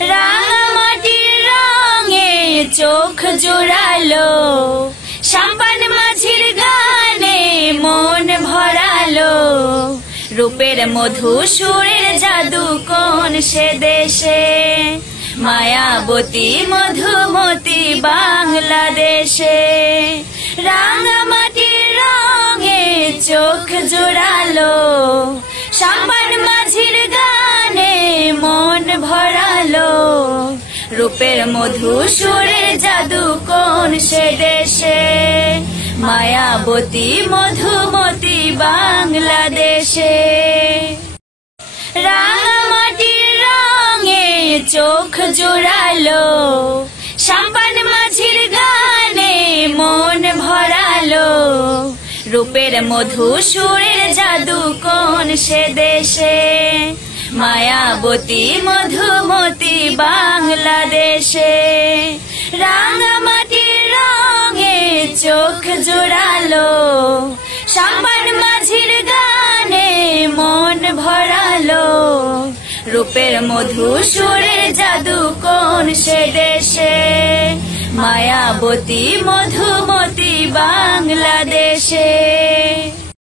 রাঙামাটির রঙে চোখ জোড়ালো, সাম্পান মাঝির গানে মন ভরালো। রূপের মধু সুরের জাদু কোন সে দেশে, মায়াবতী মধুমতি বাংলাদেশে। রাঙামাটির রঙে চোখ জোড়ালো, সাম্পান মাঝির গানে মন ভরালো। রূপের মধু সুরের জাদু কোন সে দেশে, মায়াবতী মধুমতি বাংলাদেশে। রাঙামাটির রঙে চোখ জোড়ালো, সাম্পান মাঝির গানে মন ভরালো। রূপের মধু সুরের জাদু কোন সে দেশে, মায়াবতী মধুমতি বাংলাদেশে। রাঙামাটির রঙে চোখ জোড়ালো, সাম্পান মাঝির গানে মন ভরালো। রূপের মধু সুরের জাদু কোন সে দেশে, মায়াবতী মধুমতি বাংলাদেশে।